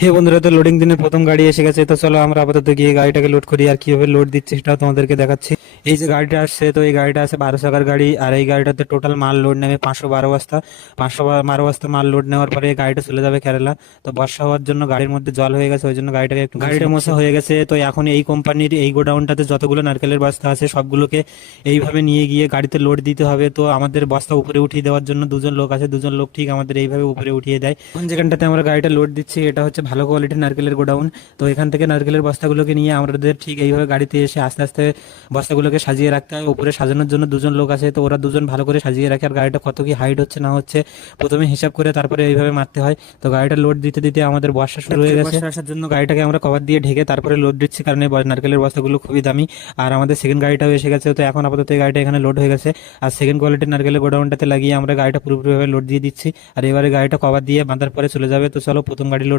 হে বন্ধুরা, তো লোডিং দিনের প্রথম গাড়ি এসে গেছে। তো চলো আমরা আপাতত গিয়ে গাড়িটাকে লোড করি, আর কিভাবে লোড দিচ্ছি সেটাও তোমাদেরকে দেখাচ্ছি। এই যে গাড়িটা আসছে, তো এই গাড়িটা আছে 12 চাকার গাড়ি, আর এই গাড়িটাতে টোটাল মাল লোড নেবে 512 বস্তা। 512 বস্তা মাল লোড নেওয়ার পরে এই গাড়িটা চলে যাবে কেরালা। তো বর্ষা হওয়ার জন্য গাড়ির মধ্যে জল হয়ে গেছে, ওই জন্য গাড়িটা মোছা হয়ে গেছে। তো এখন এই কোম্পানির এই গোডাউনটাতে যতগুলো নারকেলের বস্তা আছে সবগুলোকে এইভাবে নিয়ে গিয়ে গাড়িতে লোড দিতে হবে। তো আমাদের বস্তা উপরে উঠিয়ে দেওয়ার জন্য দুজন লোক আছে, দুজন লোক ঠিক আমাদের এইভাবে উপরে উঠিয়ে দেয়। কোন যেখানটাতে আমরা গাড়িটা লোড দিচ্ছি এটা হচ্ছে ভালো কোয়ালিটির নারকেলের গোডাউন। তো এখান থেকে নারকেলের বস্তাগুলোকে নিয়ে আমাদের ঠিক এইভাবে গাড়িতে এসে আস্তে আস্তে বস্তাগুলোকে সাজিয়ে রাখতে হয়। উপরে সাজানোর জন্য দুজন লোক আছে, তো ওরা দুজন ভালো করে সাজিয়ে রাখে। আর গাড়িটা কত কি হাইট হচ্ছে না হচ্ছে প্রথমে হিসাব করে তারপরে এইভাবে মারতে হয়। তো গাড়িটা লোড দিতে দিতে আমাদের বর্ষা শুরু হয়ে গেছে। বর্ষা আসার জন্য গাড়িটাকে আমরা কভার দিয়ে ঢেকে তারপরে লোড দিচ্ছি, কারণ এই নারকেলের বস্তাগুলো খুবই দামি। আর আমাদের সেকেন্ড গাড়িটাও এসে গেছে, তো এখন আপাতত এই গাড়িটা এখানে লোড হয়ে গেছে। আর সেকেন্ড কোয়ালিটির নারকেলের গোডাউনটাতে লাগিয়ে আমরা গাড়িটা পুরোপুরিভাবে লোড দিয়ে দিচ্ছি। আর এবারে গাড়িটা কভার দিয়ে বাঁধার পরে চলে যাবে। তো চলো প্রথম গাড়ি লোড